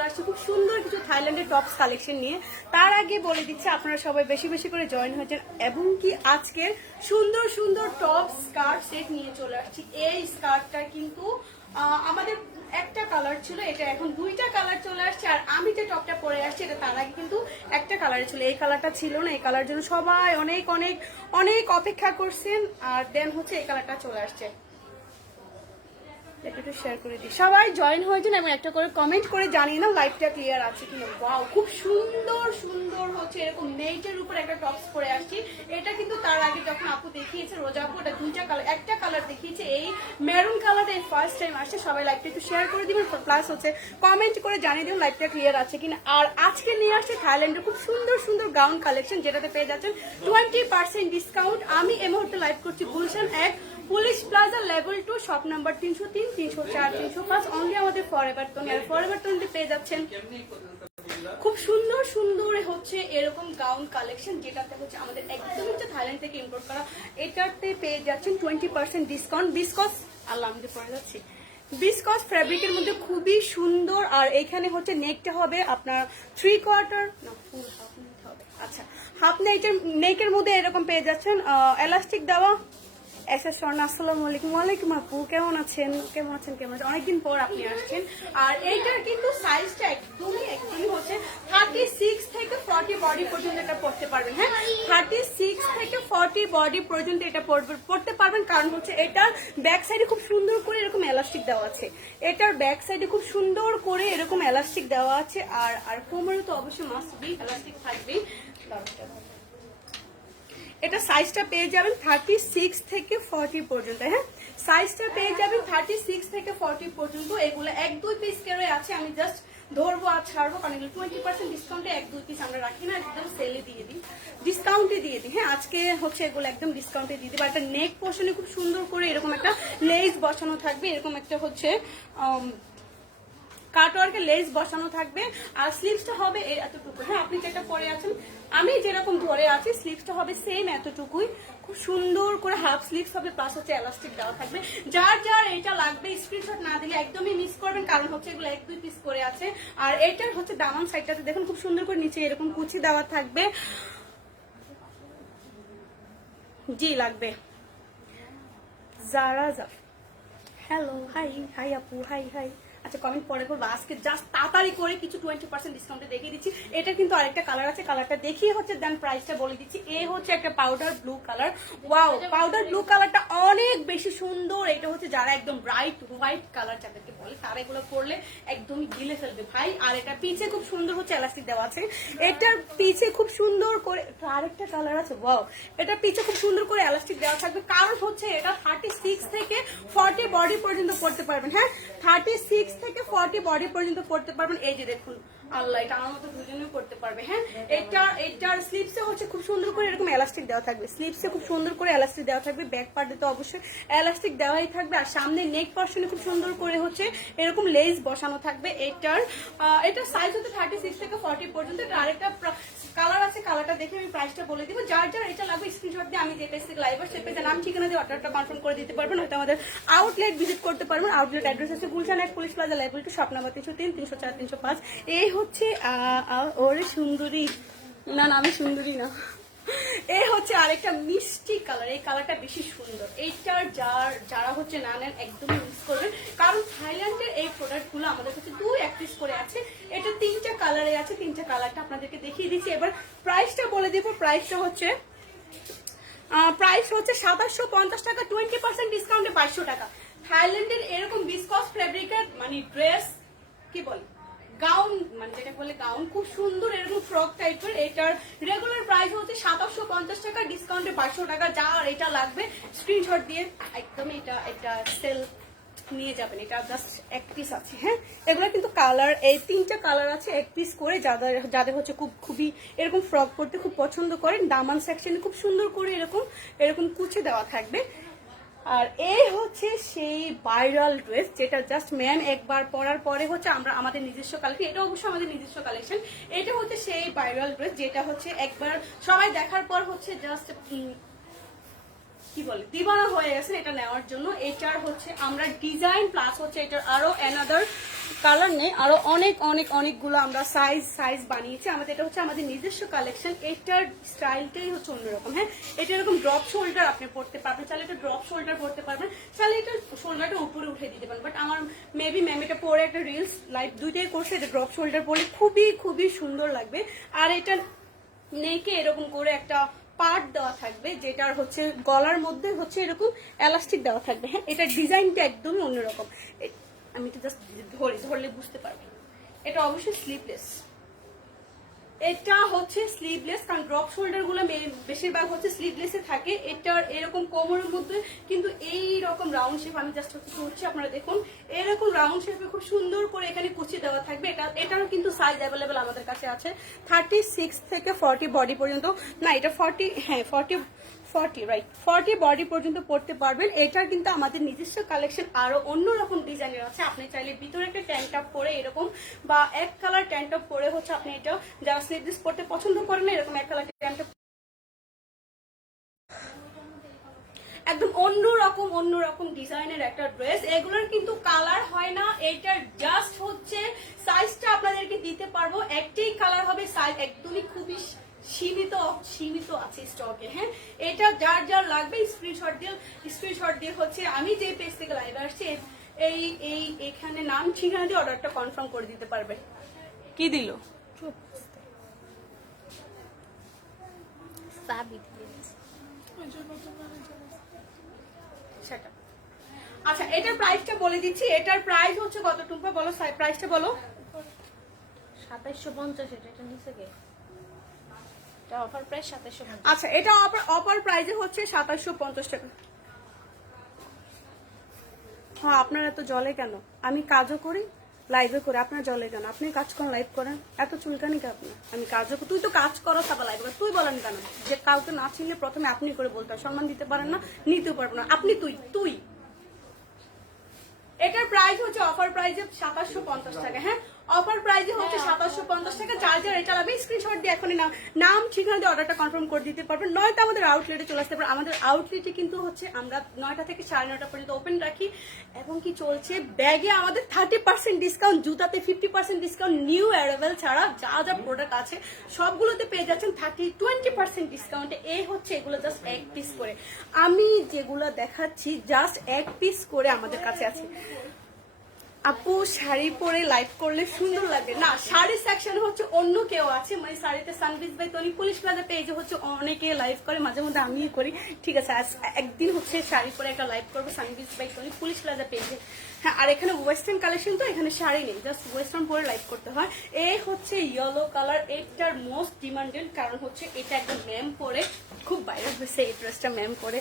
চলে আসছি। খুব সুন্দর কিছু থাইল্যান্ডের টপস কালেকশন নিয়ে। তার আগে বলে দিচ্ছি, আপনারা সবাই বেশি বেশি করে জয়েন হয়েছেন এবং কি আজকের সুন্দর সুন্দর টপ স্কার্ট সেট নিয়ে চলে আসছি। এই স্কার্টটা কিন্তু আমাদের একটা কালার ছিল, এটা এখন দুইটা কালার চলে আসছে, আর আমি যে টপটা পরে আসছি, এটা তার আগে কিন্তু একটা কালারে ছিল। এই কালারটা ছিল না, এই কালার জন্য সবাই অনেক অনেক অনেক অপেক্ষা করছেন, আর দেন হচ্ছে এই কালারটা চলে আসছে। একটু শেয়ার করে দিই। সবাই জয়েন হয়েছেন এবং একটা করে কমেন্ট করে জানিয়ে না লাইভটা ক্লিয়ার আছে কিনা। ওয়াও খুব সুন্দর সুন্দর হচ্ছে এরকম নেইটের উপর একটা টপস পরে আসছি। এটা কিন্তু তার আগে যখন আপু দেখিয়েছে, রোজা আপু এটা দুইটা কালার একটা কালার দেখিয়েছে, এই মেরুন কালারটা এই ফার্স্ট টাইম আসছে। সবাই লাইভটা একটু শেয়ার করে দিবেন প্লাস হচ্ছে কমেন্ট করে জানিয়ে দিবেন লাইভটা ক্লিয়ার আছে কিনা। আর আজকে নিয়ে আসছে থাইল্যান্ডের খুব সুন্দর সুন্দর গাউন কালেকশন যেটাতে পেয়ে যাচ্ছেন টোয়েন্টি পার্সেন্ট ডিসকাউন্ট আমি এই মুহূর্তে লাইভ করছি গুলশান এক police plaza level two, shop number তিনশো তিন, তিনশো চার, তিনশো পাঁচ অনলি আমাদের ফর এভার টোন আর ফর এভার পেয়ে যাচ্ছেন। খুব সুন্দর সুন্দর হচ্ছে এরকম গাউন কালেকশন যেটাতে হচ্ছে আমাদের একদম হচ্ছে থাইল্যান্ড থেকে ইম্পোর্ট করা, এটাতে পেয়ে যাচ্ছেন টোয়েন্টি পার্সেন্ট ডিসকাউন্ট বিসকস আল্লাহ আমি যে পরে যাচ্ছি। বিসকস ফ্যাব্রিকের মধ্যে খুবই সুন্দর, আর এখানে হচ্ছে নেকটা হবে আপনার থ্রি কোয়ার্টার না ফুল হাফ হবে। আচ্ছা হাফ নেকের নেকের মধ্যে এরকম পেয়ে যাচ্ছেন এলাস্টিক দেওয়া এস স্বর্ণ, আসসালামু আলাইকুম। ওয়ালাইকুম আপু, কেমন আছেন? কেমন আছেন কেমন আছেন? অনেকদিন পর আপনি আসছেন। আর এইটার কিন্তু সাইজটা একদমই একদমই হচ্ছে থার্টি সিক্স থেকে ফর্টি বডি পর্যন্ত এটা পড়তে পারবেন। হ্যাঁ থার্টি সিক্স থেকে ফর্টি বডি পর্যন্ত এটা পড়তে পারবেন। কারণ হচ্ছে এটার ব্যাক সাইডে খুব সুন্দর করে এরকম এলাস্টিক দেওয়া আছে। এটার ব্যাক সাইডে খুব সুন্দর করে এরকম এলাস্টিক দেওয়া আছে। আর আর কোমরে তো অবশ্যই মাস্ট বি এলাস্টিক থাকবেই। এটা সাইজটা পেয়ে যাবেন থার্টি সিক্স থেকে ফর্টি পর্যন্ত হ্যাঁ? সাইজটা পেয়ে যাবেন থার্টি সিক্স থেকে ফর্টি পর্যন্ত। এগুলো এক দুই পিস কেরো আছে, আমি জাস্ট ধরবো আর ছাড়বো, কারণ এগুলো টোয়েন্টি পার্সেন্ট ডিসকাউন্টে এক দুই পিস আমরা রাখি না, একদম সেলে দিয়ে দিই। ডিসকাউন্টে দিয়ে দিই হ্যাঁ? আজকে হচ্ছে এগুলো একদম ডিসকাউন্টে দিয়ে দিই বা একটা নেক পোর্শনে খুব সুন্দর করে এরকম একটা লেস বসানো থাকবে, এরকম একটা হচ্ছে কাটওয়ার্কের লেস বসানো থাকবে আর স্লিভসটা হবে এই এতটুকু হ্যাঁ আপনি যেটা পরে আছেন, আমি যেরকম ধরে আছি, স্লিভসটা হবে সেম এতটুকুই। খুব সুন্দর করে হাফ স্লিভস হবে প্লাস হচ্ছে এলাস্টিক দেওয়া থাকবে। যার যার এটা লাগবে স্ক্রিনশট না দিলে একদমই মিস করবেন, কারণ হচ্ছে এগুলো এক, দুই পিস করে আছে। আর এটার হচ্ছে দামান সাইডটাতে দেখুন, খুব সুন্দর করে নিচে এরকম কুচি দেওয়া থাকবে। জি, লাগবে। জারা জাফ হ্যালো হাই হাই আপু হাই হাই আচ্ছা কমেন্ট পরে করব। আজকে জাস্ট তাড়াতাড়ি করে কিছু টোয়েন্টি পার্সেন্ট ডিসকাউন্টে দেখিয়ে দিচ্ছি। এটা কিন্তু আরেকটা কালার আছে কালারটা দেখিয়ে হচ্ছে দেন প্রাইসটা বলে দিচ্ছি। এ হচ্ছে একটা powder blue colour wow powder blue কালারটা অনেক বেশি সুন্দর। এটা হচ্ছে যারা একদম ব্রাইট হোয়াইট কালার যাদেরকে বলে তারা এগুলো পরলে একদমই গিলে ফেলবে ভাই। আর এটা পিছে খুব সুন্দর হচ্ছে এলাস্টিক দেওয়া আছে। এটার পিছে খুব সুন্দর করে আরেকটা কালার আছে ওয়াও এটা পিছে খুব সুন্দর করে এলাস্টিক দেওয়া থাকবে। কারণ হচ্ছে এটা থার্টি সিক্স থেকে ফর্টি বডি পর্যন্ত পড়তে পারবেন হ্যাঁ? থার্টি সিক্স থেকে ফর্টি বডি পর্যন্ত পড়তে পারবেন। এই যে দেখুন আল্লাহ, এটা আমার মতো দুজনেও করতে পারবে। হ্যাঁ এটা, এটার স্লিপসে হচ্ছে খুব সুন্দর করে এরকম এলাস্টিক দেওয়া থাকবে। স্লিপসে খুব সুন্দর করে এলাস্টিক দেওয়া থাকবে ব্যাক পার্টে তো অবশ্যই এলাস্টিক দেওয়াই থাকবে, আর সামনে নেক পর্শনে খুব সুন্দর করে হচ্ছে এরকম লেস বসানো থাকবে। এটার এটা সাইজ হচ্ছে থার্টি সিক্স থেকে ফর্টি পর্যন্ত, এটা আরেকটা কালার আছে কালারটা দেখে আমি প্রাইসটা বলে দিব। যার যার এটা লাগবে স্ক্রিনশট দিয়ে আমি যে পেজ লাইভ সে পেজে নাম, ঠিকানা দিয়ে অর্ডারটা কনফার্ম করে দিতে পারবেন। হয়তো আমাদের আউটলেট ভিজিট করতে পারবেন। আউটলেট অ্যাড্রেস আছে গুলশান এক police plaza live two shop number তিনশো তিন, তিনশো চার, তিনশো পাঁচ। এই হচ্ছে ওরে সুন্দরী। না না, আমি সুন্দরী না। এই হচ্ছে আরেকটা মিষ্টি কালার এই কালারটা বেশি সুন্দর। এইটার যার, যারা হচ্ছে না নেন, একদমই মিস করবেন। কারণ থাইল্যান্ডের এই প্রোডাক্টগুলো আমাদের কাছে দুই এক পিস করে আছে। এটা তিনটা কালারে আছে, তিনটা কালারটা আপনাদেরকে দেখিয়ে দিচ্ছি। এবার প্রাইসটা বলে দিব। প্রাইসটা হচ্ছে প্রাইস হচ্ছে সাতাশশো পঞ্চাশ টাকা টোয়েন্টি পার্সেন্ট ডিসকাউন্টে বাইশশো টাকা। থাইল্যান্ডের এরকম বিসকস ফেব্রিকের মানে ড্রেস কি বলে? গাউন মানে যেটা বলে গাউন, খুব সুন্দর এরকম ফ্রক টাইপের এটার রেগুলার প্রাইস হচ্ছে সাতাশশো পঞ্চাশ টাকা ডিসকাউন্টে বাইশশো টাকা, যা এটা লাগবে স্ক্রিনশট দিয়ে একদম এটা এটা সেল নিয়ে যাবেন। এটা জাস্ট এক পিস আছে হ্যাঁ? এগুলো কিন্তু কালার এই তিনটা কালার আছে এক পিস করে, যাদের যাদের হচ্ছে খুব, খুবই এরকম ফ্রক পরতে খুব পছন্দ করেন, দামান সেকশনে খুব সুন্দর করে এরকম এরকম কুচে দেওয়া থাকবে। আর এই হচ্ছে সেই ভাইরাল ড্রেস যেটা জাস্ট ম্যান একবার পরার পরে হচ্ছে আমরা আমাদের নিজস্ব কালেকশন এটা অবশ্যই আমাদের নিজস্ব কালেকশন এটা হচ্ছে সেই ভাইরাল ড্রেস যেটা হচ্ছে একবার সবাই দেখার পর হচ্ছে জাস্ট কি বলে, দিবানা হয়ে গেছে এটা নেওয়ার জন্য। এটার হচ্ছে আমরা ডিজাইন প্লাস হচ্ছে এটার আরও অ্যানাদার কালার নেই। আরও অনেক অনেক, অনেকগুলো আমরা সাইজ সাইজ বানিয়েছি। আমাদের এটা হচ্ছে আমাদের নিজস্ব কালেকশন এটার স্টাইলটাই হচ্ছে অন্যরকম হ্যাঁ? এটা এরকম ড্রপ শোল্ডার আপনি পড়তে পারবেন। চাইলে এটা ড্রপ শোল্ডার পড়তে পারবেন। চাইলে এটা শোল্ডারটা উপরে উঠে দিতে পারেন। বাট আমার মেবি ম্যাম এটা পরে একটা রিলস লাইভ দুইটাই করছে। এটা ড্রপ শোল্ডার পরলে খুবই খুবই সুন্দর লাগবে। আর এটা নেকে এরকম করে একটা পার্ট দেওয়া থাকবে, যেটার হচ্ছে, গলার মধ্যে হচ্ছে এরকম এলাস্টিক দেওয়া থাকবে। হ্যাঁ এটার ডিজাইনটা একদমই অন্যরকম। আমি এটা জাস্ট ধরি, ধরলে বুঝতে পারবে। এটা অবশ্যই স্লিপলেস এটা হচ্ছে স্লিভলেস কারণ ড্রপ শোল্ডারগুলো বেশিরভাগ হচ্ছে স্লিভলেসে থাকে। এটার এরকম কোমরের মধ্যে, কিন্তু এই রকম রাউন্ড শেপ আমি জাস্ট হচ্ছে করছি আপনারা দেখুন। এরকম রাউন্ড শেপে খুব সুন্দর করে এখানে কুচি দেওয়া থাকবে। এটা, এটারও কিন্তু সাইজ অ্যাভেলেবেল আমাদের কাছে আছে। থার্টি সিক্স থেকে ফর্টি বডি পর্যন্ত। না, এটা ফর্টি হ্যাঁ forty forty right forty body পর্যন্ত পড়তে পারবেন। এটার কিন্তু আমাদের নিজস্ব কালেকশন আরও অন্যরকম ডিজাইনের আছে। আপনি চাইলে ভিতরে একটা ট্যাঙ্ক টপ পরে এরকম বা এক কালার ট্যাঙ্ক টপ পরে হচ্ছে আপনি এটা যারা স্লিভলেস পড়তে পছন্দ করেন এরকম এক কালার ট্যাঙ্ক টপ একদম অন্যরকম অন্যরকম ডিজাইনের একটা ড্রেস এগুলোর কিন্তু কালার হয় না। এটার জাস্ট হচ্ছে সাইজটা আপনাদেরকে দিতে পারব। একটাই কালার হবে সাইজ একদমই খুবই সীমিত সীমিত আছে স্টকে হ্যাঁ? এটা যার যার লাগবে স্ক্রিনশট দিয়ে স্ক্রিনশট দিয়ে হচ্ছে আমি যে পেজ থেকে লাইভ আসছি এই এই এখানে নাম ঠিকানা দিয়ে অর্ডারটা কনফার্ম করে দিতে পারবে। কি দিল? আচ্ছা এটার প্রাইসটা বলে দিচ্ছি। এটার প্রাইস হচ্ছে কত টুম্পা বলো প্রাইসটা বলো। সাতাইশশো পঞ্চাশ এটা এটা নিচে গে। আচ্ছা এটা অফার প্রাইসে হচ্ছে সাতাশশো পঞ্চাশ টাকা। হ্যাঁ আপনারা তো জলে কেন? আমি কাজও করি লাইভে আপনার জলে কেন? আপনি কাজ করেন লাইভ করেন। এত চুলকানি কে আপনার? আমি কাজও তুই তো কাজ করো তারপর লাইভ করে। তুই বলেন কেন? যে কাউকে না চিনলে প্রথমে আপনি করে বলতে সম্মান দিতে পারেন না, নিতেও পারব না। আপনি তুই তুই। এটার প্রাইস হচ্ছে অফার প্রাইসে সাতাশশো পঞ্চাশ টাকা। হ্যাঁ? অফার প্রাইসে হচ্ছে সাতাশশো পঞ্চাশ টাকা। যার যার এটা লাগবে। স্ক্রিনশট দিয়ে এখনই নাম নাম ঠিকানা দিয়ে অর্ডারটা কনফার্ম করে দিতে পারবেন। নয়তো আমাদের আউটলেটে চলে আসতে পারে। আমাদের আউটলেটে কিন্তু হচ্ছে আমরা নয়টা থেকে সাড়ে নয়টা পর্যন্ত ওপেন রাখি। এবং কি চলছে? ব্যাগে আমাদের thirty percent discount জুতাতে fifty percent discount new arrival ছাড়া যা যা প্রোডাক্ট আছে সবগুলোতে পেয়ে যাচ্ছেন থার্টি টোয়েন্টি পার্সেন্ট ডিসকাউন্টে এই হচ্ছে এগুলো জাস্ট এক পিস করে। আমি যেগুলো দেখাচ্ছি জাস্ট এক পিস করে আমাদের কাছে আছে। আপু শাড়ি পরে লাইভ করলে সুন্দর লাগে। না শাড়ি সেকশন হচ্ছে অন্য কেউ আছে মানে শাড়িতে Sunbiz by Toni police plaza যে হচ্ছে অনেকে লাইভ করে, মাঝে মধ্যে আমি করি। ঠিক আছে একদিন হচ্ছে শাড়ি পরে একটা লাইভ করব Sunbiz by Toni police plaza পেজে হ্যাঁ আর এখানে ওয়েস্টার্ন কালেকশন তো, এখানে শাড়ি নেই জাস্ট ওয়েস্টার্ন পরে লাইভ করতে হয়। এই হচ্ছে ইয়েলো কালার এটার মোস্ট ডিমান্ডেড কারণ হচ্ছে এটা একদম ম্যাম পরে, খুব বাইরে হয়েছে এই ড্রেসটা ম্যাম পরে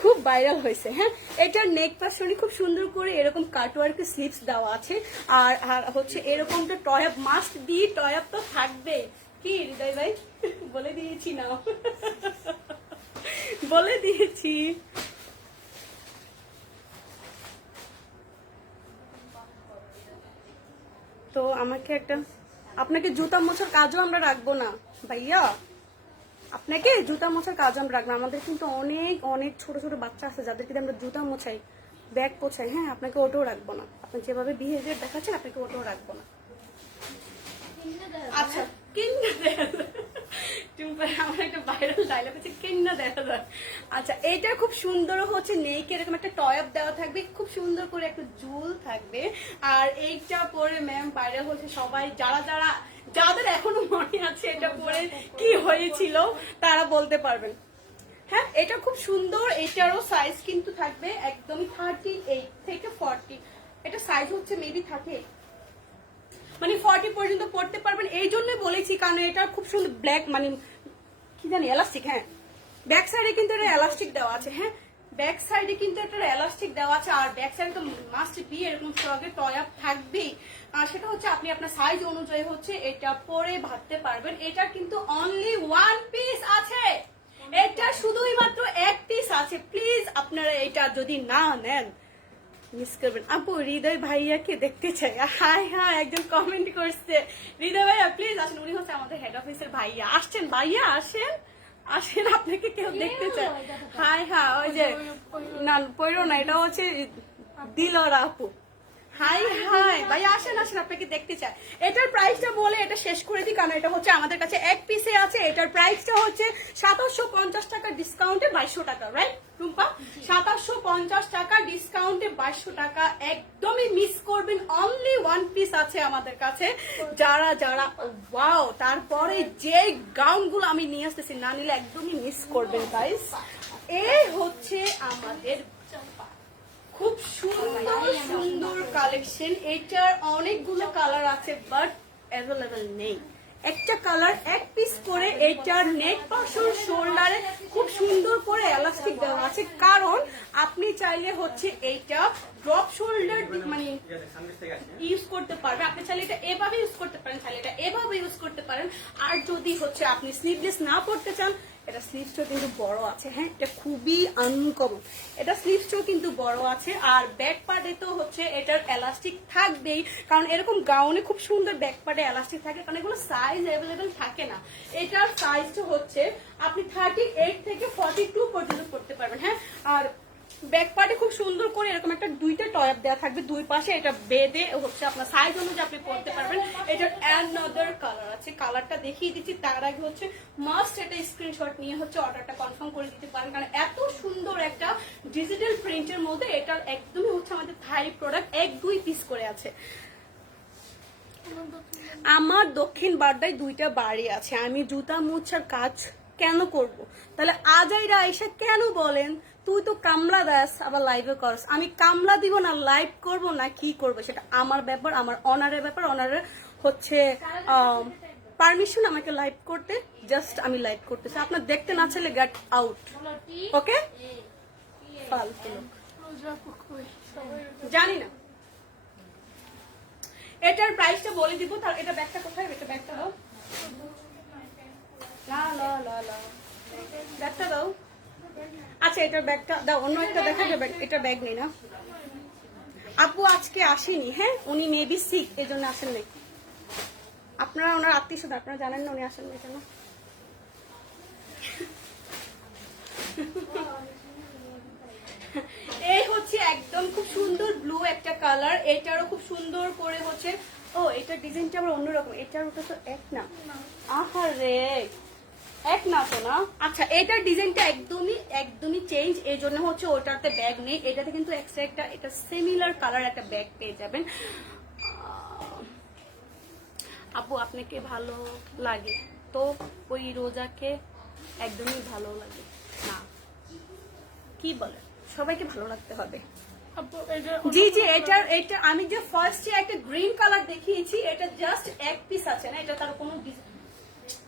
খুব ভাইরাল হয়েছে হ্যাঁ? এটার নেক পাশনে খুব সুন্দর করে এরকম কাটওয়ার্কে স্লিপস দেওয়া আছে। আর হচ্ছে এরকমটা টয়প মাস্ক দিয়ে টয়প তো থাকবে কি হৃদয় ভাই? বলে দিয়েছি না বলে দিয়েছি। তো আমাকে একটা, আপনাকে জুতা মোছার কাজও আমরা রাখব না, ভাইয়া? আপনাকে জুতা মোছার কাজ আমরা রাখব আমাদের কিন্তু অনেক অনেক ছোট ছোট বাচ্চা আছে যাদেরকে আমরা জুতা মোছাই ব্যাগ পোছাই হ্যাঁ আপনাকে ওটাও রাখব না। আপনি যেভাবে বিহেভিয়ার দেখাচ্ছেন আপনাকে ওটাও রাখব না। আচ্ছা কিন্না দেখা যায়। টুম্পার আমার একটা ভাইরাল ডায়লগ আছে কিন্না দেখা যায় আচ্ছা এটা খুব সুন্দর হচ্ছে এরকম একটা টয়প দেওয়া থাকবে খুব সুন্দর করে একটা জুল থাকবে। আর এইটা পরে ম্যাম ভাইরাল হচ্ছে সবাই যারা যারা যাদের এখনও মনে আছে এটা পরে কি হয়েছিল, তারা বলতে পারবেন। হ্যাঁ এটা খুব সুন্দর, এটারও সাইজ কিন্তু থাকবে একদমই থার্টি এইট থেকে ফর্টি এটা সাইজ হচ্ছে মেবি থার্টি মানে ফর্টি পর্যন্ত পড়তে পারবেন। এই জন্য বলেছি, কারণ এটা খুব সুন্দর ব্ল্যাক মানে কি জানি এলাস্টিক হ্যাঁ। ব্যাক সাইডে কিন্তু এটা এলাস্টিক দেওয়া আছে হ্যাঁ। ব্যাক সাইডে কিন্তু একটা এলাস্টিক দেওয়া আছে, আর ব্যাক সাইডে তো মাস্ট বি এরকম স্টকে টয় আপ থাকবেই। আর সেটা হচ্ছে আপনি আপনার সাইজ অনুযায়ী হচ্ছে এটা পরে ভাবতে পারবেন। এটা কিন্তু অনলি ওয়ান পিস আছে। এটা শুধুই মাত্র এক পিস আছে। প্লিজ আপনারা এটা যদি না নেন মিস করবেন। আপু, হৃদয় ভাইয়াকে দেখতে চাই। হাই হাই, একজন কমেন্ট করছে। হৃদয় ভাইয়া প্লিজ আসেন। উনি হচ্ছে আমাদের হেড অফিসের ভাইয়া। আসছেন ভাইয়া, আসেন। আসেন আপনাকে কেউ দেখতে চায়। হাই হ্যাঁ ওই যে না পড়ো না এটা হচ্ছে দিলরা আপু। Hi hi. ভাই, আসেন আসেন, আপনাকে দেখতে চাই। এটার প্রাইসটা বলে এটা শেষ করে দিই, কারণ এটা হচ্ছে আমাদের কাছে এক পিসে আছে। এটার প্রাইসটা হচ্ছে সাতাশশো পঞ্চাশ টাকা ডিসকাউন্টে বাইশশো টাকা রাইট রুম্পা? সাতাশশো পঞ্চাশ টাকা ডিসকাউন্টে বাইশশো টাকা। একদমই মিস করবেন। অনলি ওয়ান পিস আছে আমাদের কাছে। যারা যারা ওয়াও তারপরে যে গাউনগুলো আমি নিয়ে আসতেছি, না নিলে একদমই মিস করবেন গাইস এই হচ্ছে আমাদের খুব সুন্দর সুন্দর কালেকশন এটার অনেকগুলো কালার আছে বাট অ্যাভেলেবেল নেই। একটা কালার এক পিস করে এটার নেক পাশর শোল্ডারে খুব সুন্দর করে এলাস্টিক দেওয়া আছে। কারণ আপনি চাইলে হচ্ছে এইটা ড্রপ শোল্ডার মানে ইউজ করতে পারবে আপনি চাইলে এটা এভাবে ইউজ করতে পারেন, চাইলে এটা এভাবে ইউজ করতে পারেন। আর যদি হচ্ছে আপনি স্লিভলেস না পড়তে চান এটা স্লিভসটাও কিন্তু বড় আছে। হ্যাঁ এটা খুবই আনকমন এটা স্লিভসটাও কিন্তু বড় আছে, আর ব্যাক পার্টে তো হচ্ছে এটার এলাস্টিক থাকবেই, কারণ এরকম গাউনে খুব সুন্দর ব্যাক পার্টে এলাস্টিক থাকে, কারণ এগুলো সাইজ অ্যাভেলেবেল থাকে না। এটার সাইজটা হচ্ছে আপনি থার্টি এইট থেকে ফর্টি টু পর্যন্ত করতে পারবেন হ্যাঁ? আর ব্যাক পার্টে খুব সুন্দর করে এরকম একটা দুইটা টয়ার দেওয়া থাকবে। দুই পাশে এটা বেঁধে হচ্ছে আপনার সাইজ অনুযায়ী আপনি পরতে পারবেন। এটার অ্যানাদার কালার আছে। কালারটা দেখিয়ে দিচ্ছি। তার আগে হচ্ছে মাস্ট এটা স্ক্রিনশট নিয়ে হচ্ছে অর্ডারটা কনফার্ম করে দিতে পারেন। কারণ এত সুন্দর একটা ডিজিটাল প্রিন্টের মধ্যে এটার একদমই হচ্ছে আমাদের থাই প্রোডাক্ট এক, দুই পিস করে আছে। আমার দক্ষিণ বাড্ডায় দুইটা বাড়ি আছে। আমি জুতা মুছার কাজ কেন করব? তাহলে আজাইরা এসে কেন বলেন? তুই তো কামলা দাস, আবার লাইভে করস। আমি কামলা দিব না লাইভ করব না, কি করব? সেটা আমার ব্যাপার, আমার অনারের ব্যাপার। অনারের হচ্ছে পারমিশন আমাকে লাইভ করতে জাস্ট আমি লাইভ করতেছি। আপনার দেখতে না চাইলে গেট আউট ওকে জানি না। এটার প্রাইসটা বলে দিব, তার এটা ব্যাগটা কোথায়? এটা ব্যাগটা দাও। লা লা লা লা। ব্যাগটা দাও। আচ্ছা এটার ব্যাগটা, দাও, অন্য একটা দেখা যাবে এটা ব্যাগ নেই না। আপু আজকে আসেনি হ্যাঁ? উনি মেবি সিক এই জন্য আসেন নাই। আপনারা ওনার আত্মীয় স্বজন, আপনারা জানেন না উনি আসেন না কেন? এই হচ্ছে একদম খুব সুন্দর ব্লু একটা কালার এটারও খুব সুন্দর করে হচ্ছে, ও এটার ডিজাইনটা আবার অন্যরকম, এটার ওটা তো এক না। আহারে! এক না তো না আচ্ছা এটার ডিজাইনটা একদমই একদমই চেঞ্জ এই জন্য হচ্ছে ওটাতে ব্যাগ নেই। এটাতে কিন্তু এক্সট্রা একটা এটা সিমিলার কালার একটা ব্যাগ পেয়ে যাবেন। আপু আপনাকে ভালো লাগে তো ওই রোজাকে একদমই ভালো লাগে না। কি বলে সবাইকে ভালো লাগতে হবে। জি জি এটা এটা আমি যে ফার্স্টে একটা গ্রিন কালার দেখিয়েছি এটা জাস্ট এক পিস আছে না? এটা তার কোনো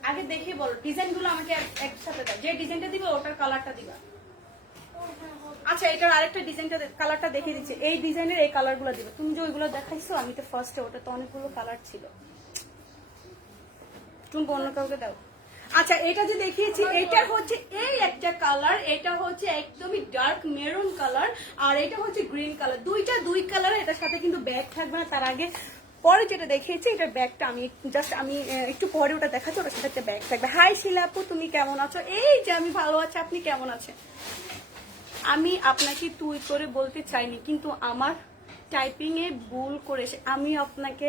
আগে দেখে বলো ডিজাইনগুলো আমাকে একসাথে দাও। যে ডিজাইনটা দিবে, ওটার কালারটা দিবা। আচ্ছা এটার আরেকটা ডিজাইনটা কালারটা দেখিয়ে দিচ্ছি। এই ডিজাইনের এই কালারগুলো দিবে। তুমি যে ওইগুলো দেখাইছো, আমি তো ফার্স্টে ওটা তো অনেকগুলো কালার ছিল। তুমি অন্য কাউকে দাও। আচ্ছা এটা যে দেখিয়েছি, এটা হচ্ছে এই একটা কালার এটা হচ্ছে একদমই ডার্ক মেরুন কালার আর এটা হচ্ছে গ্রিন কালার দুইটা দুই কালার এটার সাথে কিন্তু ব্যাগ থাকবে না। তার আগে পরে যেটা দেখিয়েছি, এটার ব্যাগটা আমি জাস্ট আমি একটু পরে ওটা দেখাচ্ছি, ওটার সাথে একটা ব্যাগ থাকবে। হাই শিলাপু তুমি কেমন আছো? এই যে আমি ভালো আছি, আপনি কেমন আছেন? আমি আপনাকে তুই করে বলতে চাইনি, কিন্তু আমার টাইপিং এ ভুল করেছে। আমি আপনাকে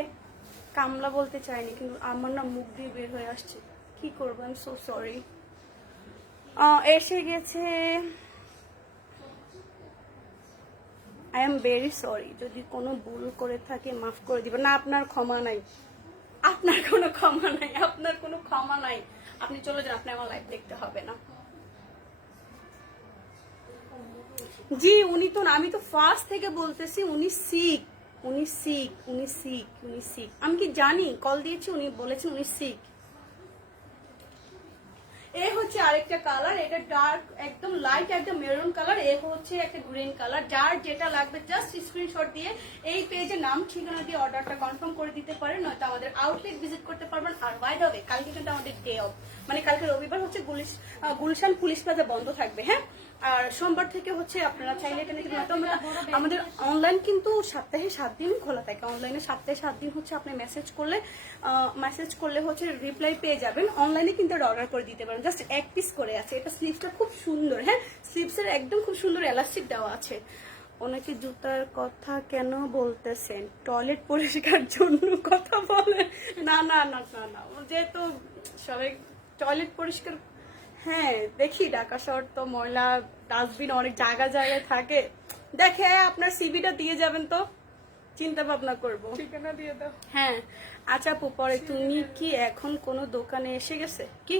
কামলা বলতে চাইনি, কিন্তু আমার না মুখ দিয়ে বের হয়ে আসছে। কি করব? সো সরি এসে গেছে আই এম ভেরি সরি যদি কোনো ভুল করে থাকে মাফ করে দিবেন। না আপনার ক্ষমা নাই। আপনার কোনো ক্ষমা নাই। আপনার কোনো ক্ষমা নাই। আপনি চলে যান আপনি আমার লাইফ দেখতে হবে না। জি উনি তো না, আমি তো ফার্স্ট থেকে বলতেছি উনি শিখ উনি শিখ উনি শিখ উনি শিখ আমি কি জানি? কল দিয়েছি উনি বলেছেন উনি শিখ এ হচ্ছে আরেকটা কালার এটা ডার্ক একদম লাইট একদম মেরুন কালার এ হচ্ছে একটা গ্রিন কালার যার যেটা লাগবে জাস্ট স্ক্রিনশট দিয়ে এই পেজে নাম, ঠিকানা দিয়ে অর্ডারটা কনফার্ম করে দিতে পারেন, নয়তো আমাদের আউটলেট ভিজিট করতে পারবেন। আর বাই হবে কালকে কিন্তু আমাদের ডে অফ মানে কালকে রবিবার হচ্ছে গুলিশ গুলশান পুলিশ প্লাজা বন্ধ থাকবে হ্যাঁ? আর সোমবার থেকে হচ্ছে আপনারা চাইলে এটা নিতে নয়তো আমরা আমাদের অনলাইন কিন্তু সপ্তাহে সাত দিন খোলা থাকে। অনলাইনে সপ্তাহে সাত দিন হচ্ছে আপনি মেসেজ করলে মেসেজ করলে হচ্ছে রিপ্লাই পেয়ে যাবেন। অনলাইনে কিন্তু অর্ডার করে দিতে পারেন। জাস্ট এক পিস করে আছে। এটা স্লিভসটা খুব সুন্দর হ্যাঁ? স্লিভসের একদম খুব সুন্দর এলাস্টিক দেওয়া আছে। অনেকে জুতার কথা কেন বলতেছেন? টয়লেট পরিষ্কার জন্য কথা বলে। না না না না না। যেহেতু সবাই টয়লেট পরিষ্কার হ্যাঁ দেখি ঢাকা শহর তো ময়লা ডাস্টবিন অনেক জায়গা জায়গায় থাকে। দেখে আপনার সিবিটা দিয়ে যাবেন তো। চিন্তা ভাবনা করব। ঠিকানা দিয়ে দাও। হ্যাঁ আচ্ছা আপু পরে তুমি কি এখন কোনো দোকানে এসে গেছে? কি?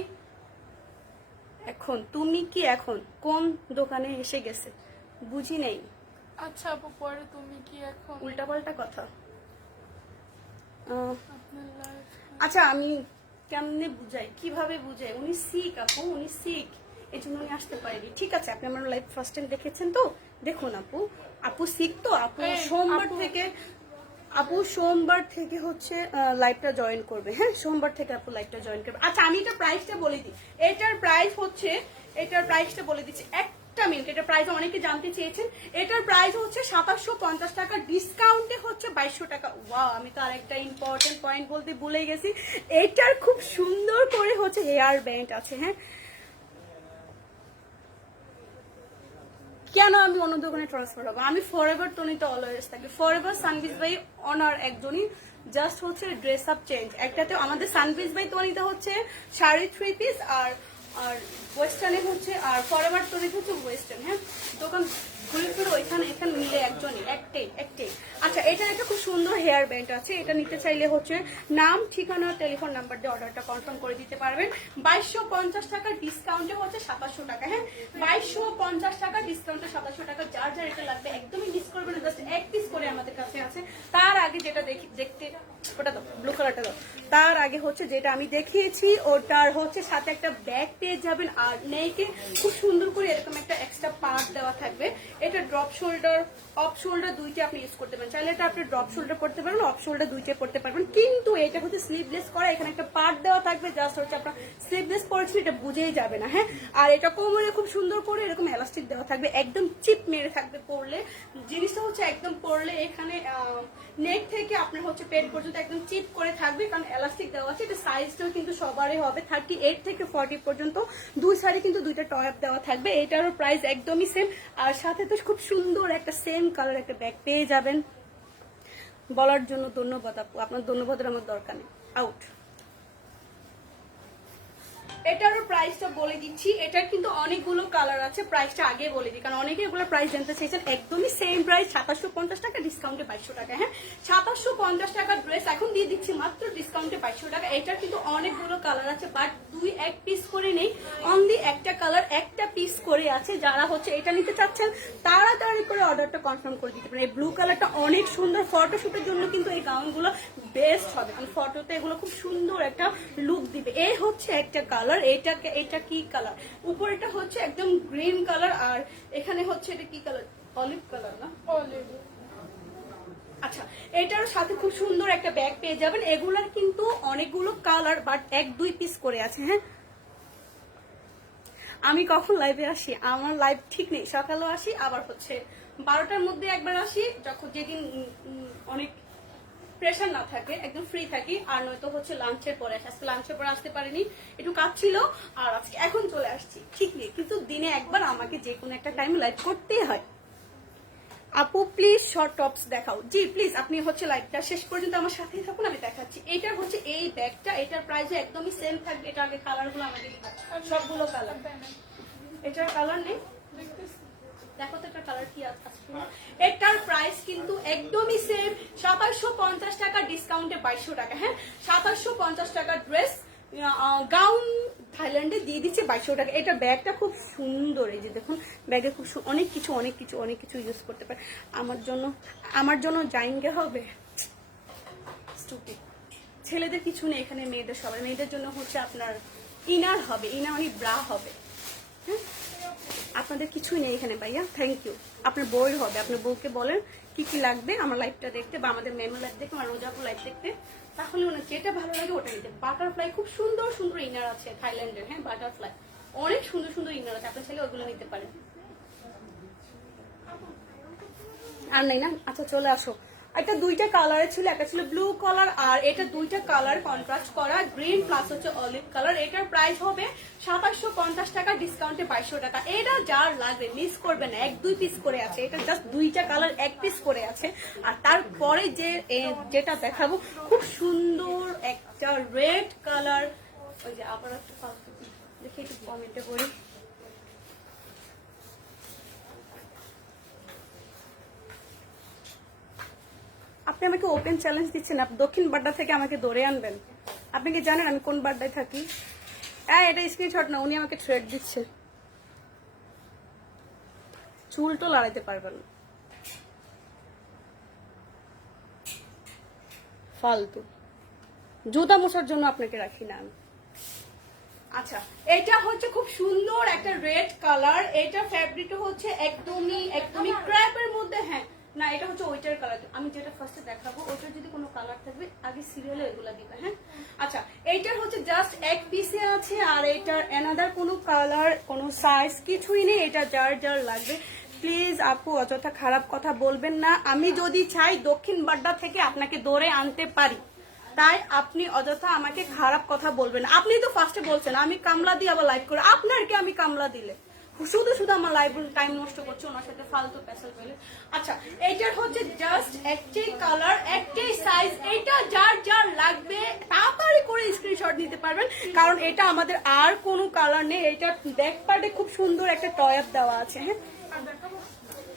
এখন তুমি কি এখন কোন দোকানে এসে গেছে? বুঝি নেই। আচ্ছা আপু পরে তুমি কি এখন? উল্টাপাল্টা কথা। আচ্ছা আমি কেমনে বুঝাই কীভাবে বুঝাই উনি শিখ আপু উনি শিখ। এই জন্য উনি আসতে পারেনি। ঠিক আছে আপনি আমার লাইফ ফার্স্ট টাইম দেখেছেন তো? দেখুন আপু আপু শিখ তো? আপু সোমবার থেকে আপু সোমবার থেকে হচ্ছে লাইভটা জয়েন করবে। হ্যাঁ সোমবার থেকে আপু লাইভটা জয়েন করবে। আচ্ছা আমি এটা প্রাইসটা বলে দিই। এটার প্রাইস হচ্ছে এটার প্রাইসটা বলে দিচ্ছি। মিনিট এটার প্রাইস অনেকে জানতে চেয়েছেন। এটার প্রাইস হচ্ছে সাতাশশো পঞ্চাশ টাকা ডিসকাউন্টে হচ্ছে বাইশশো টাকা। ওয়াও আমি তো আরেকটা ইম্পর্টেন্ট পয়েন্ট বলতে ভুলে গেছি। এটার খুব সুন্দর করে হচ্ছে হেয়ার ব্যান্ড আছে হ্যাঁ? কেন আমি অন্য দোকানে ট্রান্সফার হব? আমি ফর এভার টনিতে অলওয়েজ থাকি। ফর এভার সানবিজ ভাই অনার একজনই। জাস্ট হচ্ছে ড্রেস আপ চেঞ্জ একটাতে আমাদের সানবিজ ভাই টনিতে হচ্ছে শাড়ি থ্রি পিস আর আর ওয়েস্টার্নে হচ্ছে আর ফরওয়ার্ড টনিতে হচ্ছে ওয়েস্টার্ন হ্যাঁ? দোকান ওইখানে, এখানে মিলে একজনই, একটাই আচ্ছা এটা একটা খুব সুন্দর হেয়ার ব্যান্ড আছে। এটা নিতে চাইলে হচ্ছে নাম, ঠিকানা, টেলিফোন নাম্বার দিয়ে অর্ডারটা কনফার্ম করে দিতে পারবেন। বাইশশো পঞ্চাশ টাকা ডিসকাউন্টে হচ্ছে সাতাশশো টাকা হ্যাঁ? বাইশশো পঞ্চাশ টাকা ডিসকাউন্টে সাতাশশো টাকা, যার যার এটা লাগবে, একদমই মিস করবেন জাস্ট এক পিস করে আমাদের কাছে আছে। তার আগে যেটা দেখি, দেখতে, ওটা দাও ব্লু কালারটা দাও। তার আগে হচ্ছে যেটা আমি দেখিয়েছি, ওটার হচ্ছে সাথে একটা ব্যাগ পেয়ে যাবেন আর নেইকে খুব সুন্দর করে এরকম একটা এক্সট্রা পার্ট দেওয়া থাকবে। এটা ড্রপ শোল্ডার অফ শোল্ডার দুইটা আপনি ইউজ করতে পারেন। চাইলে এটা আপনি ড্রপ শোল্ডার করতে পারবেন অফ শোল্ডার দুইটা করতে পারবেন। কিন্তু এটা হচ্ছে স্লিভলেস করা, এখানে একটা পার্ট দেওয়া থাকবে জাস্ট হচ্ছে আপনার স্লিভলেস পরেছেন এটা বুঝেই যাবে না হ্যাঁ? আর এটা কোমরে খুব সুন্দর করে এরকম এলাস্টিক দেওয়া থাকবে, একদম চিপ মেরে থাকবে পরলে জিনিসটা হচ্ছে একদম পরলে এখানে নেক থেকে আপনার হচ্ছে পেট পর্যন্ত একদম চিপ করে থাকবে, কারণ এলাস্টিক দেওয়া আছে, এটা সাইজটাও কিন্তু সবারই হবে থার্টি এইট থেকে ফর্টি পর্যন্ত। দুই সাইডে কিন্তু দুইটা টপ দেওয়া থাকবে, এটারও প্রাইস একদমই সেম আর সাথে তো খুব সুন্দর একটা সেম কালার একটা ব্যাগ পেয়ে যাবেন। বলার জন্য ধন্যবাদ আপু। আপনার ধন্যবাদের আমার দরকার নেই। আউট এটারও প্রাইসটা বলে দিচ্ছি। এটার কিন্তু অনেকগুলো কালার আছে প্রাইসটা আগে বলে দিই, কারণ অনেকে এগুলো প্রাইস জানতে চাইছেন। একদমই সেম প্রাইস সাতাশশো পঞ্চাশ টাকা ডিসকাউন্টে বাইশশো টাকা হ্যাঁ? সাতাশশো পঞ্চাশ টাকার ড্রেস এখন দিয়ে দিচ্ছি মাত্র ডিসকাউন্টে বাইশশো টাকা। এটার কিন্তু অনেকগুলো কালার আছে বাট দুই এক পিস করে নেই। অনলি একটা কালার একটা পিস করে আছে যারা হচ্ছে এটা নিতে চাচ্ছেন। তাড়াতাড়ি করে অর্ডারটা কনফার্ম করে দিতে পারেন। এই ব্লু কালারটা অনেক সুন্দর। ফটোশুটের জন্য কিন্তু এই গাউনগুলো বেস্ট হবে, কারণ ফটোতে এগুলো খুব সুন্দর একটা লুক দিবে। এই হচ্ছে একটা কালার এটাকে এটা কি কালার উপরেটা হচ্ছে একদম গ্রিন কালার আর এখানে হচ্ছে এটা কি কালার অলিভ কালার না? অলিভ আচ্ছা এটার সাথে খুব সুন্দর একটা ব্যাগ পেয়ে যাবেন। এগুলার কিন্তু অনেকগুলো কালার বাট এক দুই পিস করে আছে হ্যাঁ? আমি কখন লাইভে আসি? আমার লাইভ ঠিক নেই। সকালেও আসি আবার হচ্ছে বারোটার মধ্যে একবার আসি যখন যেদিন অনেক প্রেশার না থাকে, একদম ফ্রি থাকি। আর নয়তো হচ্ছে লাঞ্চের পরে আসি। আজকে লাঞ্চের পরে আসতে পারিনি, একটু কাজ ছিল আর আজকে এখন চলে আসছি। ঠিক নেই, কিন্তু দিনে একবার আমাকে যে কোনো একটা টাইম লাইভ করতেই হয়। আপু প্লিজ শর্ট টপস দেখাও। জি প্লিজ আপনি হচ্ছে লাইভটা শেষ পর্যন্ত আমার সাথেই থাকুন, আমি দেখাচ্ছি। এটার হচ্ছে এই ব্যাগটা, এটার প্রাইসও একদমই সেম থাকবে। এটা আগে কালারগুলো আমাকে সবগুলো কালার এটার কালার নেই? দেখো তো এটার কালার কি আছে এটার প্রাইস কিন্তু একদমই সেম সাতাশশো পঞ্চাশ টাকা ডিসকাউন্টে বাইশশো টাকা হ্যাঁ? সাতাশশো পঞ্চাশ টাকা ড্রেস গাউন থাইল্যান্ডে দিয়ে দিচ্ছে বাইশশো টাকা। এটা ব্যাগটা খুব সুন্দর, এই যে দেখুন, ব্যাগে খুব অনেক কিছু অনেক কিছু অনেক কিছু ইউজ করতে পারে। আমার জন্য আমার জন্য জাইঙ্গে হবে? Stupid. ছেলেদের কিছু নেই এখানে, মেয়েদের সবাই মেয়েদের জন্য হচ্ছে আপনার ইনার হবে ইনার মানে ব্রা হবে হ্যাঁ? আপনাদের কিছুই নেই এখানে, ভাইয়া। থ্যাংক ইউ আপনার বউয়ের হবে। আপনার বউকে বলেন কি কি লাগবে আমার লাইফটা দেখতে বা আমাদের মেমো লাইফ দেখতে আমার রোজাপুর লাইফ দেখতে। তাহলে ওনার যেটা ভালো লাগে ওটা নিতে। বাটারফ্লাই খুব সুন্দর সুন্দর ইনার আছে থাইল্যান্ডের হ্যাঁ বাটারফ্লাই অনেক সুন্দর সুন্দর ইনার আছে। আপনার ছেলে ওগুলো নিতে পারেন আর নাই না? আচ্ছা চলে আসো। এটা দুইটা কালারে ছিল, একটা ছিল ব্লু কালার আর এটা দুইটা কালার কন্ট্রাস্ট করা। গ্রিন প্লাস হচ্ছে অলিভ কালার এটার প্রাইস হবে সাতাশশো পঞ্চাশ টাকা ডিসকাউন্টে বাইশশো টাকা। এটা যার লাগবে মিস করবে না। এক, দুই পিস করে আছে। এটা জাস্ট দুইটা কালার এক পিস করে আছে। আর তারপরে যে যেটা দেখাবো, খুব সুন্দর একটা রেড কালার ওই যে আবার একটু দেখি একটু কমেন্টে করি আপনি আমাকে ওপেন চ্যালেঞ্জ দিচ্ছেন আপনি দক্ষিণ বাড্ডা থেকে আমাকে ধরে আনবেন। আপনি কি জানেন আমি কোন বাড্ডায় থাকি? হ্যাঁ এটা স্ক্রিনশট না উনি আমাকে থ্রেড দিচ্ছে। চুলটো লড়াইতে পারবেন না। ফালতু। জুতা মোছার জন্য আপনাকে রাখি না আমি। আচ্ছা এটা হচ্ছে খুব সুন্দর একটা রেড কালার এটা ফ্যাব্রিকটা হচ্ছে একদমই একদমই ক্র্যাপের মধ্যে হ্যাঁ না, এটা হচ্ছে ওইটার কালার আমি যেটা ফার্স্টে দেখাবো, ওইটার যদি কোনো কালার থাকবে, আগে সিরিয়ালে এগুলা দিবে হ্যাঁ? আচ্ছা এইটার হচ্ছে জাস্ট এক পিসে আছে, আর এটার এনাদার কোনো কালার কোনো সাইজ কিছুই নেই। এটা যার যার লাগবে। প্লিজ আপু, অযথা খারাপ কথা বলবেন না। আমি যদি চাই দক্ষিণ বাড্ডা থেকে আপনাকে দৌড়ে আনতে পারি, তাই আপনি অযথা আমাকে খারাপ কথা বলবেন আপনি তো ফার্স্টে বলছেন, আমি কামলা দিয়ে আবার লাইভ করে। আপনার কি আমি কামলা দিলে। শুধু শুধু আমার লাইফ টাইম নষ্ট করছে, ওনার সাথে ফালতু প্যাসেল পেলে আচ্ছা এইটার হচ্ছে জাস্ট একটাই কালার একটাই সাইজ এটা যার যার লাগবে, তাড়াতাড়ি করে স্ক্রিনশট নিতে পারবেন। কারণ এটা আমাদের আর কোনো কালার নেই, এটা ব্যাক পার্টে খুব সুন্দর একটা টয়াপ দেওয়া আছে হ্যাঁ?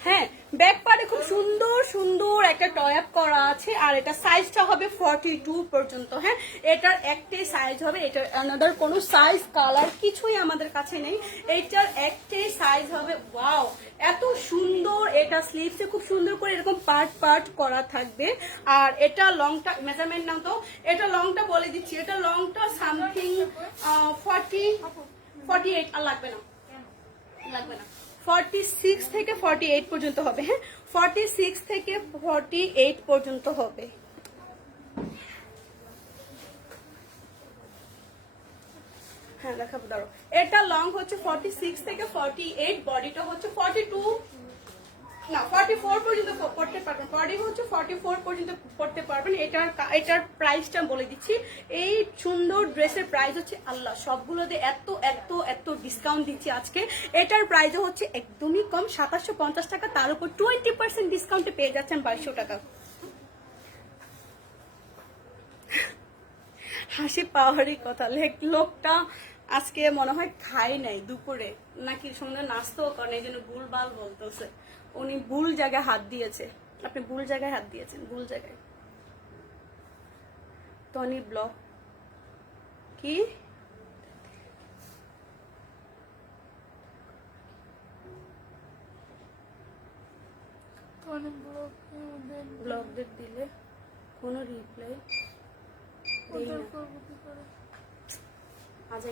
হ্যাঁ ব্যাক পার্টে খুব সুন্দর সুন্দর একটা টয়াপ করা আছে, আর এটা সাইজটা হবে ফর্টি টু পর্যন্ত হ্যাঁ? এটার একটাই সাইজ হবে, এটার আনাদার কোনো সাইজ কালার কিছুই আমাদের কাছে নেই। এইটার একটাই সাইজ হবে ওয়াও এত সুন্দর এটা স্লিভসে খুব সুন্দর করে এরকম পার্ট পার্ট করা থাকবে। আর এটা লংটা মেজারমেন্ট নাও তো, এটা লংটা বলে দিচ্ছি, এটা লংটা সামথিং ফর্টি ফর্টি এইট আর লাগবে না। লাগবে না। ফর্টি সিক্স থেকে ফর্টি এইট পর্যন্ত হবে হ্যাঁ? ফর্টি সিক্স থেকে ফর্টি এইট পর্যন্ত হবে। হ্যাঁ দেখাবো দাঁড়ো এটা লং হচ্ছে ফর্টি সিক্স থেকে ফর্টি এইট বডিটা হচ্ছে ফর্টি টু না ফর্টি ফোর পর্যন্ত প- পড়তে পারবেন। বডি হচ্ছে ফর্টি ফোর পর্যন্ত পড়তে পারবেন। এটার এটার বলে দিচ্ছি। এই সুন্দর ড্রেসের হচ্ছে আল্লাহ, সবগুলোতে দিচ্ছি আজকে। এটার হচ্ছে একদমই কম, সাতাশশো পঞ্চাশ টাকা। তার উপর টোয়েন্টি পার্সেন্ট ডিসকাউন্টে পেয়ে যাচ্ছেন বাইশশো টাকা। হাসি পাওয়ারই কথা। লেক, লোকটা আজকে মনে হয় খাই নাই দুপুরে। নাকি সন্ধ্যে নাস্তাও করে এই জন্য ভুলভাল বলতেছে। উনি ভুল জায়গায় হাত দিয়েছে। আপনি ভুল জায়গায় হাত দিয়েছেন ভুল জায়গায়। টনি ব্লক। কি? ব্লকদের দিলে কোনো রিপ্লাই। আচ্ছা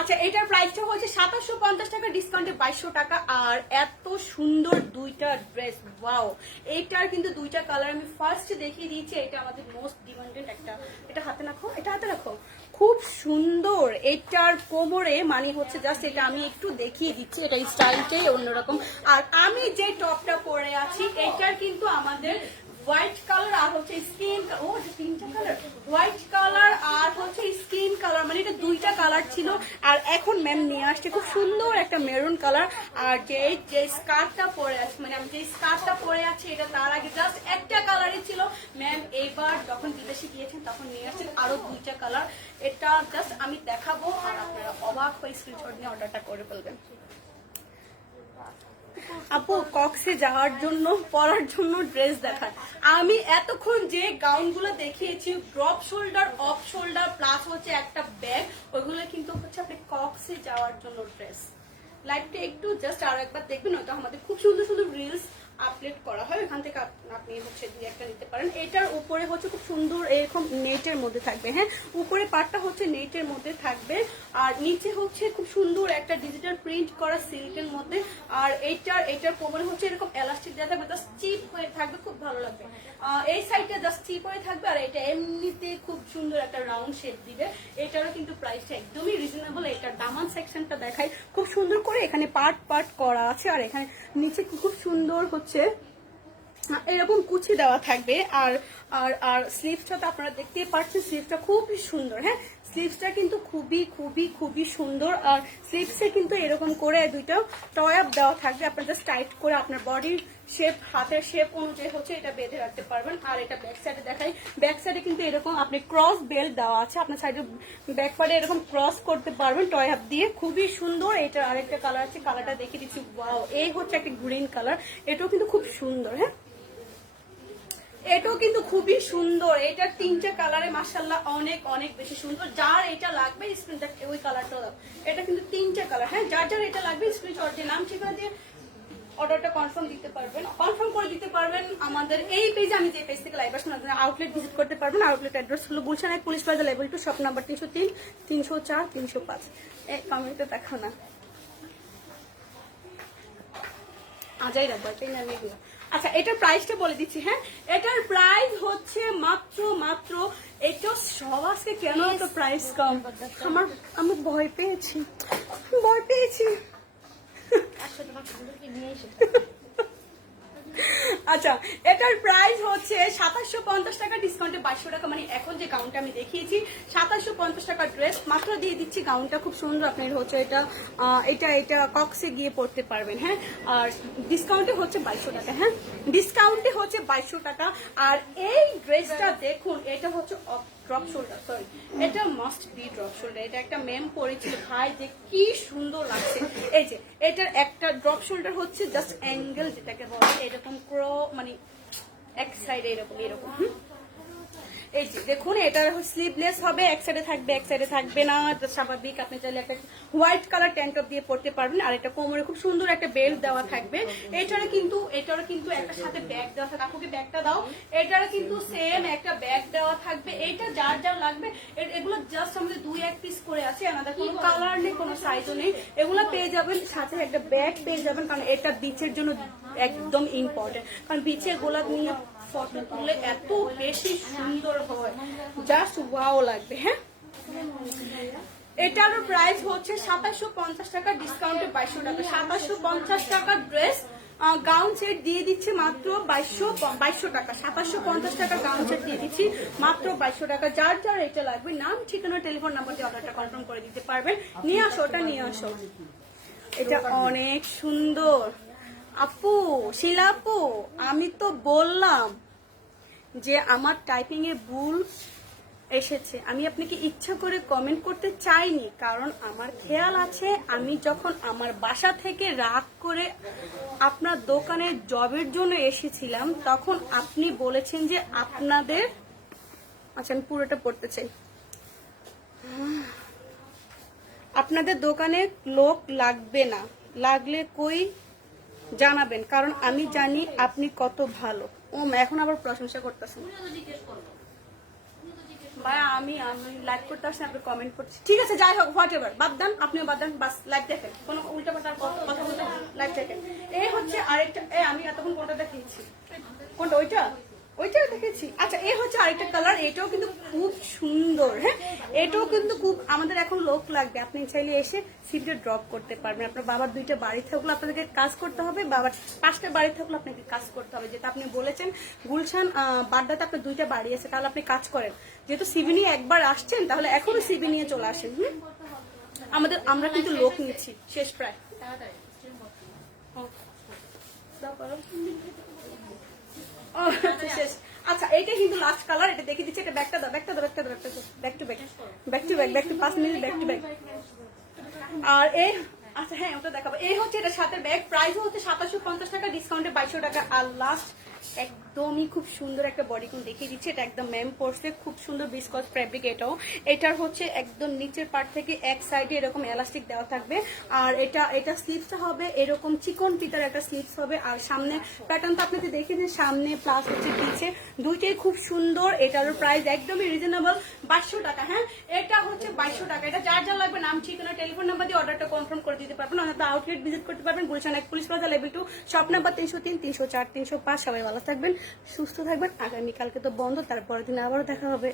আচ্ছা এটার প্রাইসটা হচ্ছে সাতাশশো পঞ্চাশ টাকা ডিসকাউন্টে বাইশশো টাকা, আর এত সুন্দর দুইটা ড্রেস ওয়াও এইটার কিন্তু দুইটা কালার আমি ফার্স্ট দেখিয়ে দিয়েছি, এটা আমাদের মোস্ট ডিমান্ডেড একটা। এটা হাতে রাখো, এটা হাতে রাখো। খুব সুন্দর, এটার কোমরে মানে হচ্ছে জাস্ট এটা আমি একটু দেখিয়ে দিচ্ছি, এটা স্টাইলটাই অন্যরকম। আর আমি যে টপটা পরে আছি, এটার কিন্তু আমাদের হোয়াইট কালার আর হচ্ছে স্কিন ও তিনটা কালার হোয়াইট কালার আর হচ্ছে স্কিন কালার মানে এটা দুইটা কালার ছিল। আর এখন ম্যাম নিয়ে আসছে খুব সুন্দর একটা মেরুন কালার আর যে যে স্কার্টটা পরে আছে মানে আমি যে স্কার্টটা পরে আছি, এটা তার আগে জাস্ট একটা কালারই ছিল। ম্যাম এইবার যখন বিদেশে গিয়েছেন, তখন নিয়ে আসছেন আরও দুইটা কালার এটা জাস্ট আমি দেখাবো আর আপনারা অবাক হয়ে স্ক্রিনশট নিয়ে অর্ডারটা করে ফেলবেন। আপু, কক্সে যাওয়ার জন্য, পরার জন্য ড্রেস দেখায় আমি এতক্ষণ যে গাউনগুলো দেখিয়েছি drop shoulder off shoulder plus হচ্ছে একটা ব্যাগ ওইগুলো কিন্তু হচ্ছে আপনি কক্সে যাওয়ার জন্য ড্রেস লাইভটা একটু জাস্ট আরও একবার দেখবেন ওটা আমাদের খুব সুন্দর সুন্দর রিলস আপলোড করা হয় ওখান থেকে আপনি হচ্ছে দুই একটা নিতে পারেন। এটার উপরে হচ্ছে খুব সুন্দর এরকম নেটের মধ্যে থাকবে হ্যাঁ? উপরে পাটটা হচ্ছে নেটের মধ্যে থাকবে, আর নিচে হচ্ছে খুব সুন্দর একটা ডিজিটাল প্রিন্ট করা সিল্কের মধ্যে, আর এইটার এইটার কোমরে হচ্ছে এরকম এলাস্টিক দেওয়া থাকবে চিপ হয়ে থাকবে, খুব ভালো লাগবে। এই সাইডটা জাস্ট চিপ হয়ে থাকবে আর এটা এমনিতে খুব সুন্দর একটা রাউন্ড শেপ দিবে। এটারও কিন্তু প্রাইসটা একদমই রিজনেবল এটার দামান সেকশনটা দেখাই। খুব সুন্দর করে এখানে পার্ট পার্ট করা আছে আর এখানে নিচে খুব সুন্দর হচ্ছে, এরকম কুচি দেওয়া থাকবে। আর আর আর স্লিভটা তো আপনারা দেখতেই পাচ্ছেন স্লিভটা খুবই সুন্দর হ্যাঁ? স্লিভসটা কিন্তু খুবই খুবই খুবই সুন্দর। আর স্লিভসে কিন্তু এরকম করে দুইটা টয় আপ দেওয়া থাকবে। আপনার জাস্ট টাইট করে আপনার বডির শেপ হাতের শেপ অনুযায়ী হচ্ছে এটা বেঁধে রাখতে পারবেন। আর এটা ব্যাক সাইডে দেখাই। ব্যাক সাইডে কিন্তু এরকম আপনি ক্রস বেল্ট দেওয়া আছে। আপনার সাইডে ব্যাক পার্টে এরকম ক্রস করতে পারবেন টয় আপ দিয়ে। খুবই সুন্দর। এটা আরেকটা কালার আছে। কালারটা দেখে দিচ্ছি। এই হচ্ছে একটা গ্রিন কালার এটাও কিন্তু খুব সুন্দর হ্যাঁ? এটাও কিন্তু খুবই সুন্দর। এটা তিনটা কালারে মাসাল্লাহ অনেক অনেক বেশি সুন্দর। যার এটা লাগবে স্ক্রিন ওই কালারটা দাও। এটা কিন্তু তিনটা কালার হ্যাঁ? যার যার এটা লাগবে স্ক্রিন শট দিয়ে নাম ঠিকানা দিয়ে অর্ডারটা কনফার্ম দিতে পারবেন। কনফার্ম করে দিতে পারবেন আমাদের এই পেজে আমি যে পেজ থেকে লাইভ আসুন আপনারা আউটলেট ভিজিট করতে পারবেন। আউটলেট অ্যাড্রেস হলো গুলশান এক police plaza level two shop number তিনশো তিন, তিনশো চার, তিনশো পাঁচ। এই কমেন্টটা দেখো না। আজাই রাখব তাই না আচ্ছা এটার প্রাইসটা বলে দিচ্ছি হ্যাঁ? এটার প্রাইস হচ্ছে মাত্র মাত্র এটা সব আজকে কেন এত প্রাইস কম? আমার আমি ভয় পেয়েছি ভয় পেয়েছি একশো টাকা সুন্দর কি নিয়ে এসে আচ্ছা এটার প্রাইস হচ্ছে সাতাশশো পঞ্চাশ টাকা ডিসকাউন্টে বাইশশো টাকা। মানে এখন যে গাউনটা আমি দেখিয়েছি, সাতাশশো পঞ্চাশ টাকা ড্রেস মাত্র দিয়ে দিচ্ছি গাউনটা খুব সুন্দর আপনার হচ্ছে এটা এটা এটা কক্সে গিয়ে পড়তে পারবেন হ্যাঁ? আর ডিসকাউন্টে হচ্ছে বাইশশো টাকা হ্যাঁ? ডিসকাউন্টে হচ্ছে বাইশশো টাকা। আর এই ড্রেসটা দেখুন, এটা হচ্ছে ড্রপ শোল্ডার সরি এটা মাস্ট বি ড্রপ শোল্ডার এটা একটা মেম পরেছিল ভাই, যে কি সুন্দর লাগছে। এই যে, এটার একটা ড্রপ শোল্ডার হচ্ছে জাস্ট অ্যাঙ্গেল যেটাকে বলে, এরকম ক্র মানে এক সাইডে এরকম এরকম? এই যে, দেখুন, এটা স্লিভলেস হবে, এক সাইডে থাকবে, এক সাইডে থাকবে না স্বাভাবিক, আপনি চাইলে একটা হোয়াইট কালার টপ দিয়ে পড়তে পারবেন, আর এটা কোমরে খুব সুন্দর একটা বেল্ট দেওয়া থাকবে। এটারে কিন্তু, এটারও কিন্তু একটা সাথে ব্যাগ দেওয়া থাকবে। আপুকে ব্যাগটা দাও। এটারে কিন্তু সেম একটা ব্যাগ দেওয়া থাকবে। এইটা যার যার লাগবে এগুলো জাস্ট আমাদের দুই এক পিস করে আছে আমাদের কোনো কালার নেই, কোনো সাইজও নেই। এগুলো পেয়ে যাবেন, সাথে একটা ব্যাগ পেয়ে যাবেন, কারণ এটা বিচের জন্য একদম ইম্পর্টেন্ট কারণ বিচে গোলাপ নিয়ে ফটো তুলে এত বেশি সুন্দর হয়। জাস্ট ওয়াও লাগবে হ্যাঁ? এটার প্রাইস হচ্ছে সাতাশশো পঞ্চাশ টাকা ডিসকাউন্টে বাইশশো টাকা। সাতাশশো পঞ্চাশ টাকা ড্রেস গাউন সেট দিয়ে দিচ্ছে মাত্র বাইশশো বাইশশো টাকা। সাতাশশো পঞ্চাশ টাকা গাউন সেট দিয়ে দিচ্ছি মাত্র বাইশশো টাকা। যার যার এটা লাগবে, নাম, ঠিকানা টেলিফোন নাম্বার দিয়ে অর্ডারটা কনফার্ম করে দিতে পারবেন। নিয়ে আসো, ওটা নিয়ে আসো। এটা অনেক সুন্দর। আপু, শিলা আপু, আমি তো বললাম যে আমার টাইপিং এ ভুল এসেছে। আমি আপনাকে ইচ্ছা করে কমেন্ট করতে চাইনি, কারণ আমার খেয়াল আছে আমি যখন আমার বাসা থেকে রাগ করে আপনার দোকানে জবের জন্য এসেছিলাম, তখন আপনি বলেছেন যে আপনাদের আচ্ছা আমি পুরোটা পড়তে চাই। আপনাদের দোকানে লোক লাগবে না। লাগলে কই জানাবেন কারণ আমি জানি আপনি কত ভালো। ও এখন আবার প্রশংসা করতেছেন ভাই আমি আমি লাইক করতে আসছি আপনি কমেন্ট করছি ঠিক আছে যাই হোক হোয়াট এভার বাদ দেন আপনিও বাদ দেন বাস লাইক দেখেন। কোনো উল্টা পাল্টা কথা বলতে লাইক দেখেন। এই হচ্ছে আরেকটা এ আমি এতক্ষণ কোনটা দেখিয়েছি? কোনটা ওইটা? ওইটা দেখেছি। আচ্ছা এই হচ্ছে আরেকটা কালার এটাও কিন্তু খুব সুন্দর হ্যাঁ? এটাও কিন্তু খুব আমাদের এখন লোক লাগবে। আপনি চাইলে এসে সিটে ড্রপ করতে পারবেন। আপনার বাবার দুইটা বাড়ি থাকলে আপনাদেরকে কাজ করতে হবে বাবার পাঁচটা বাড়ি থাকলে আপনাকে কাজ করতে হবে। যেটা আপনি বলেছেন গুলশান বাড্ডাতে আপনার দুইটা বাড়ি আছে তাহলে আপনি কাজ করেন। যেহেতু সিবি নিয়ে একবার আসছেন তাহলে এখনও সিবি নিয়ে চলে আসেন হুম? আমাদের আমরা কিন্তু লোক নিচ্ছি শেষ প্রায়। দাও আচ্ছা, আচ্ছা কিন্তু লাস্ট কালার এটা দেখে দিচ্ছি। এটা ব্যাকটা দাও ব্যাকটা দাও ব্যাকটা back to back back to back back to পাঁচ মিনিট ব্যাক টু ব্যাক আর এই আচ্ছা হ্যাঁ ওটা দেখাবো। এই হচ্ছে এটা সাথে ব্যাগ প্রাইস হচ্ছে সাতাশশো পঞ্চাশ টাকা ডিসকাউন্টে বাইশশো টাকা। আর লাস্ট একদমই খুব সুন্দর একটা বডি কোন দেখিয়ে দিচ্ছে। এটা একদম ম্যাম পড়ছে খুব সুন্দর বিস্কস ফ্যাব্রিক এটাও। এটার হচ্ছে একদম নিচের পার্ট থেকে এক সাইডে এরকম এলাস্টিক দেওয়া থাকবে। আর এটা এটা স্লিপসটা হবে, এরকম চিকন পিতার একটা স্লিপস হবে। আর সামনে প্যাটার্ন তো আপনাদের দেখেছেন সামনে প্লাস হচ্ছে পিছে। দুইটাই খুব সুন্দর এটারও প্রাইস একদমই রিজনেবল বাইশশো টাকা হ্যাঁ? এটা হচ্ছে বাইশশো টাকা। এটা যার যা লাগবে, নাম, ঠিকানা টেলিফোন নাম্বার দিয়ে অর্ডারটা কনফার্ম করে দিতে পারবেন। অনেক আউটলেট ভিজিট করতে পারবেন। গুলশান এক police plaza level two shop number তিনশো তিন, তিনশো চার, তিনশো পাঁচ, সবাই ভালো থাকবেন সুস্থ থাকবেন। আগামীকালকে তো বন্ধ তারপরের দিন আবারও দেখা হবে।